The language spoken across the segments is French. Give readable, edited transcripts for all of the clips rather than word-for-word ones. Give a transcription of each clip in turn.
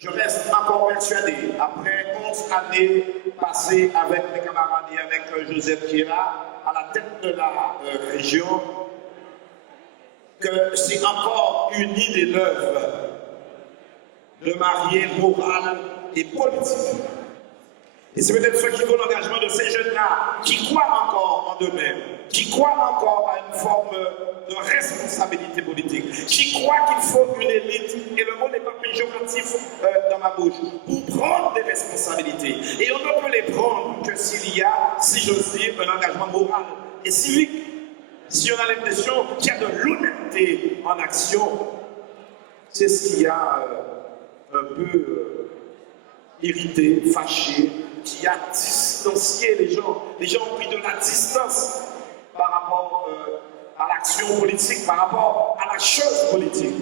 Je reste encore persuadé, après 11 années passées avec mes camarades et avec Joseph qui est là, à la tête de la région, que c'est encore une idée neuve de marier morale et politique. Et c'est peut-être ce qui vaut l'engagement de ces jeunes-là qui croient encore en eux-mêmes, qui croient encore à une forme de responsabilité politique, qui croient qu'il faut une élite, et le mot n'est pas péjoratif dans ma bouche, pour prendre des responsabilités. Et on ne peut les prendre que s'il y a, si j'ose dire, un engagement moral et civique. Si on a l'impression qu'il y a de l'honnêteté en action, c'est ce qui a un peu irrité, fâché, qui a distancié les gens. Les gens ont pris de la distance par rapport à l'action politique, par rapport à la chose politique.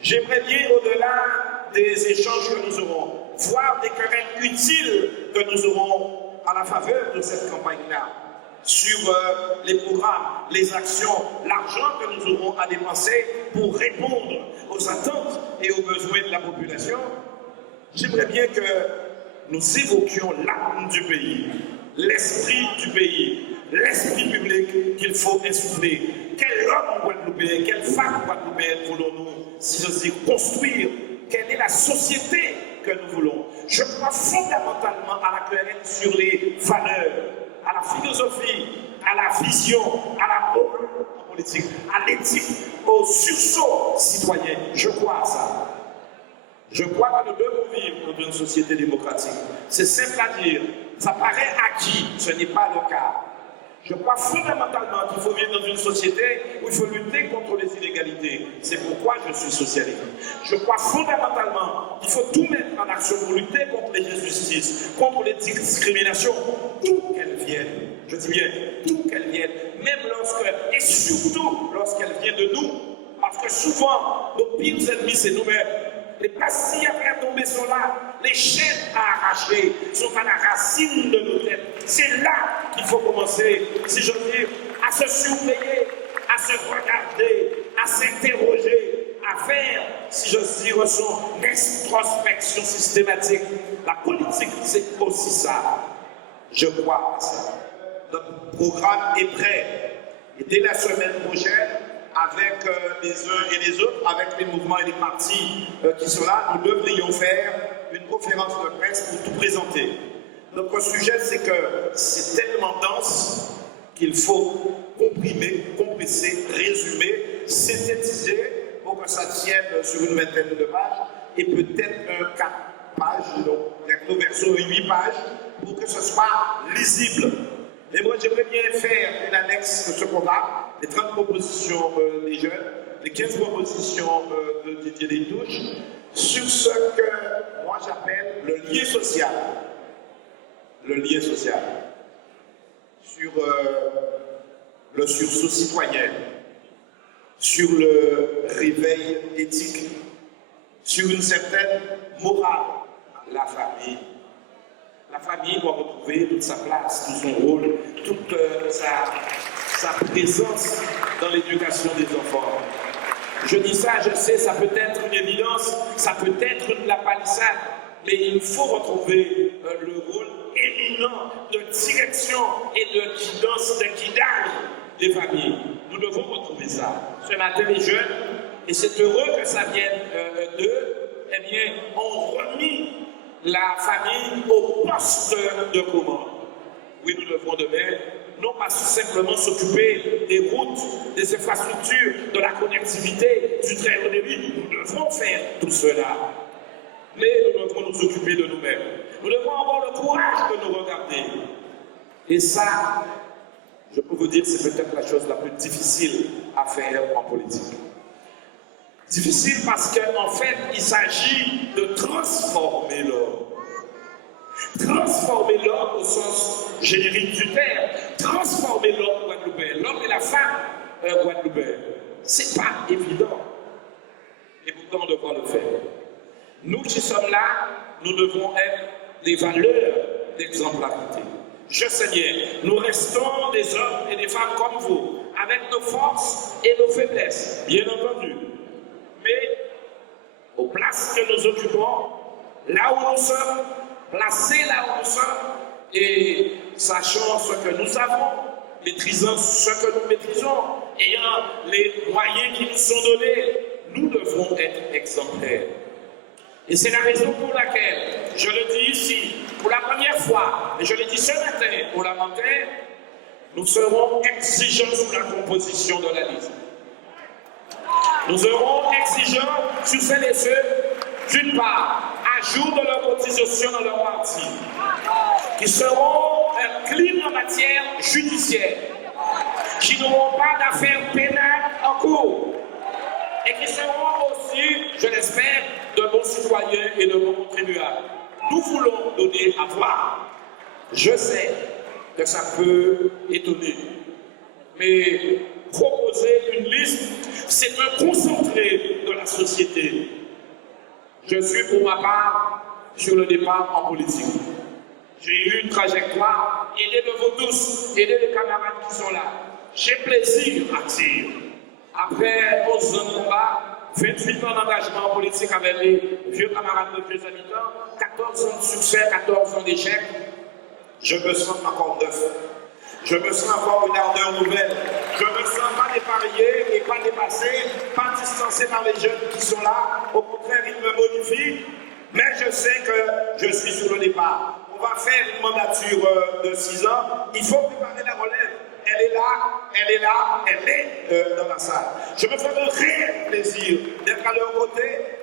J'aimerais bien, au-delà des échanges que nous aurons, voir des querelles utiles que nous aurons à la faveur de cette campagne-là, sur les programmes, les actions, l'argent que nous aurons à dépenser pour répondre aux attentes et aux besoins de la population. J'aimerais bien que nous évoquions l'âme du pays, l'esprit du pays, l'esprit public qu'il faut insuffler. Quel homme guadeloupéen, quelle femme guadeloupéenne voulons-nous, si j'ose dire, construire? Quelle est la société que nous voulons? Je crois fondamentalement à la querelle sur les valeurs, à la philosophie, à la vision, à la morale politique, à l'éthique, au sursaut citoyen. Je crois à ça. Je crois que nous devons vivre dans une société démocratique. C'est simple à dire, ça paraît acquis, ce n'est pas le cas. Je crois fondamentalement qu'il faut vivre dans une société où il faut lutter contre les inégalités. C'est pourquoi je suis socialiste. Je crois fondamentalement qu'il faut tout mettre en action pour lutter contre les injustices, contre les discriminations, d'où qu'elles viennent. Je dis bien, d'où qu'elles viennent, même lorsque, et surtout lorsqu'elles viennent de nous. Parce que souvent, nos pires ennemis, c'est nous-mêmes. Les pastilles à faire tomber sont là, les chaînes à arracher sont à la racine de nos têtes. C'est là qu'il faut commencer, si je veux dire, à se surveiller, à se regarder, à s'interroger, à faire, si j'ose dire, son introspection systématique. La politique, c'est aussi ça. Je crois à ça. Notre programme est prêt. Et dès la semaine prochaine, avec les uns et les autres, avec les mouvements et les partis qui sont là, nous devrions faire une conférence de presse pour tout présenter. Notre sujet, c'est que c'est tellement dense qu'il faut comprimer, compresser, résumer, synthétiser pour que ça tienne sur une vingtaine de pages et peut-être 4 pages, donc recto verso 8 pages, pour que ce soit lisible. Et moi, j'aimerais bien faire une annexe de ce programme, les 30 propositions des jeunes, les 15 propositions de Didier Détouche, sur ce que moi j'appelle le lien social. Le lien social. Sur le sursaut citoyen, sur le réveil éthique, sur une certaine morale, la famille. La famille doit retrouver toute sa place, tout son rôle, toute sa présence dans l'éducation des enfants. Je dis ça, je sais, ça peut être une évidence, ça peut être de la palissade, mais il faut retrouver le rôle éminent de direction et de guidance, de guidage des familles. Nous devons retrouver ça. Ce matin, les jeunes, et c'est heureux que ça vienne d'eux, eh bien, ont remis la famille au poste de commande. Oui, nous devons demain, non pas simplement s'occuper des routes, des infrastructures, de la connectivité, du très haut débit. Nous devons faire tout cela. Mais nous devons nous occuper de nous-mêmes. Nous devons avoir le courage de nous regarder. Et ça, je peux vous dire, c'est peut-être la chose la plus difficile à faire en politique. Difficile parce qu'en fait, il s'agit de transformer l'homme. Transformer l'homme au sens générique du terme. Transformer l'homme guadeloupéen. L'homme et la femme guadeloupéen. C'est pas évident. Et pourtant, on devra le faire. Nous qui sommes là, nous devons être des valeurs d'exemplarité. Je Seigneur, nous restons des hommes et des femmes comme vous, avec nos forces et nos faiblesses, bien entendu. Mais aux places que nous occupons, là où nous sommes, placés là où nous sommes, et sachant ce que nous savons, maîtrisant ce que nous maîtrisons, ayant les moyens qui nous sont donnés, nous devons être exemplaires. Et c'est la raison pour laquelle, je le dis ici, pour la première fois, et je le dis ce matin pour la matin, nous serons exigeants sur la composition de la liste. Nous serons exigeants sur celles et ceux, d'une part, à jour de leur cotisation dans leur parti, qui seront clean en matière judiciaire, qui n'auront pas d'affaires pénales en cours, et qui seront aussi, je l'espère, de bons citoyens et de bons contribuables. Nous voulons donner à voir. Je sais que ça peut étonner, mais proposer une liste, c'est un concentré de la société. Je suis pour ma part sur le départ en politique. J'ai eu une trajectoire, aidé de vous tous, aidé les camarades qui sont là. J'ai plaisir à dire, après 11 ans de combat, 28 ans d'engagement en politique avec les vieux camarades de vieux habitants, 14 ans de succès, 14 ans d'échecs, je me sens encore neuf. Je me sens encore une ardeur nouvelle. Je me sens pas dépareillé et pas dépassé, pas distancé par les jeunes qui sont là. Au contraire, ils me modifient. Mais je sais que je suis sur le départ. On va faire une mandature de 6 ans. Il faut préparer la relève. Elle est là, elle est là, elle est dans la salle. Je me ferai un réel plaisir d'être à leur côté,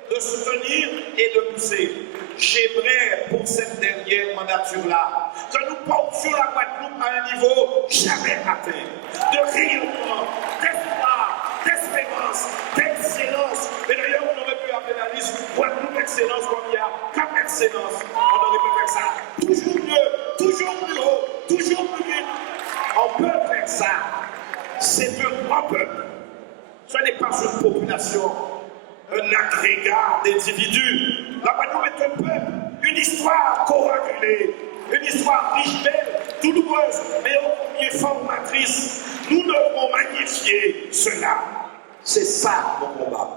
de soutenir et de pousser. J'aimerais pour cette dernière mandature-là que nous portions la Guadeloupe à un niveau jamais atteint, de rayonnement, d'espoir, d'espérance, d'excellence. Et d'ailleurs, on aurait pu appeler la liste Guadeloupe Excellence comme il y a Cap Excellence. On aurait pu faire ça. Toujours mieux, toujours plus haut, toujours plus vite. On peut faire ça. C'est un grand peuple. Ce n'est pas une population, un agrégat d'individus. La Guadeloupe est un peuple, une histoire coagulée, une histoire riche, belle, douloureuse, mais au premier formatrice. Nous devons magnifier cela. C'est ça mon combat.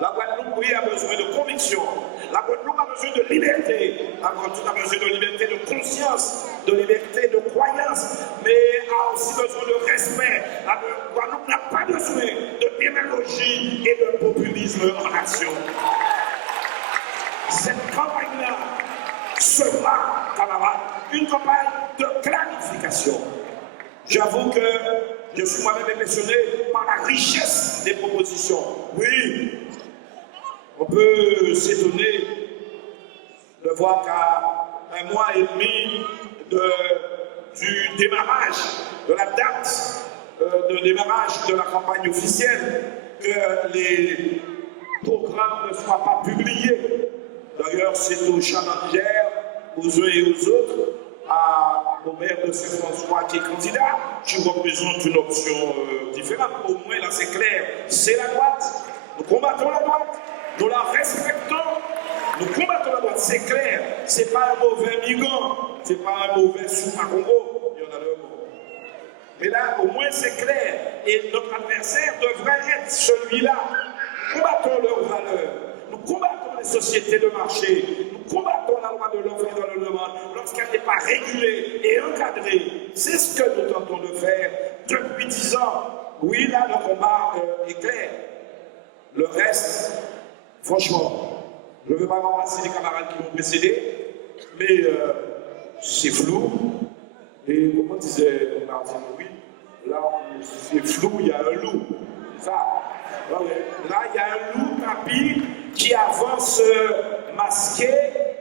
La Guadeloupe, oui, a besoin de conviction. La Guadeloupe a besoin de liberté. La Guadeloupe a besoin de liberté de conscience, de liberté de croyance, mais a aussi besoin de respect. La Guadeloupe n'a pas besoin de démagogie et de populisme en action. Cette campagne-là sera, camarades, une campagne de clarification. J'avoue que je suis moi-même impressionné par la richesse des propositions. Oui, on peut s'étonner de voir qu'à 1 mois et demi du démarrage, de la date de démarrage de la campagne officielle, que les programmes ne soient pas publiés. D'ailleurs, c'est aux chalengers, aux uns et aux autres, au maire de Saint-François qui est candidat, qui représente une option différente. Au moins, là, c'est clair, c'est la droite. Nous combattons la droite, nous la respectons, nous combattons la droite, c'est clair. C'est pas un mauvais migrant, c'est pas un mauvais sous-Congo, il y en a de bon. Mais là, au moins, c'est clair. Et notre adversaire devrait être celui-là. Nous combattons leurs valeurs. Nous combattons les sociétés de marché, nous combattons la loi de l'offre et de la demande lorsqu'elle n'est pas régulée et encadrée. C'est ce que nous tentons de faire depuis 10 ans. Oui, là, le combat est clair. Le reste, franchement, je ne veux pas remplacer les camarades qui m'ont précédé, mais c'est flou. Et comme disait Martin, oui, là, c'est flou, il y a un loup. Ça. Là, il y a un loup tapis qui avance masqué,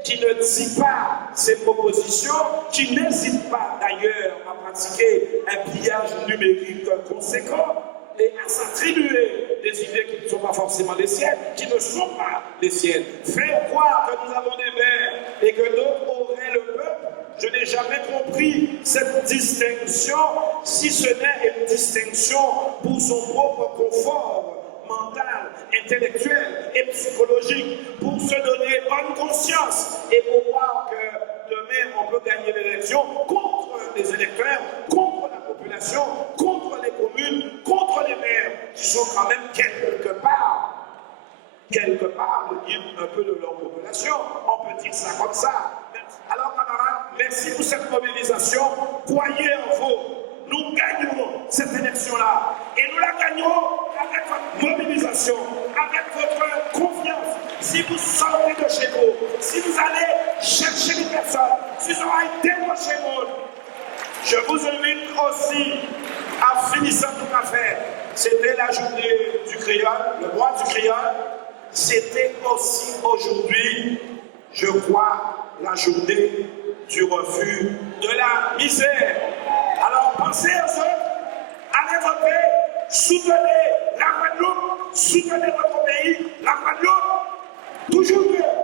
qui ne dit pas ses propositions, qui n'hésite pas d'ailleurs à pratiquer un pillage numérique conséquent et à s'attribuer des idées qui ne sont pas forcément les siennes, qui ne sont pas les siennes. Faire croire que nous avons des maires et que d'autres auraient le peuple, je n'ai jamais compris cette distinction, si ce n'est une distinction pour son propre confort mental, intellectuel et psychologique, pour se donner bonne conscience et pour voir que demain on peut gagner l'élection contre les électeurs, contre la population, contre les communes, contre les maires, qui sont quand même quelque part le guide un peu de leur population, en dire ça comme ça. Alors, camarades, merci pour cette mobilisation. Croyez en vous. Nous gagnons cette élection-là. Et nous la gagnons avec votre mobilisation, avec votre confiance. Si vous sortez de chez vous, si vous allez chercher des personnes, si vous allez dérocher le monde, je vous invite aussi à finir toute affaire. C'était la journée du créole, le mois du créole. C'était aussi aujourd'hui, je crois, la journée du refus de la misère. Alors pensez aux autres, allez voter, soutenez la Guadeloupe, soutenez votre pays, la Guadeloupe, toujours mieux.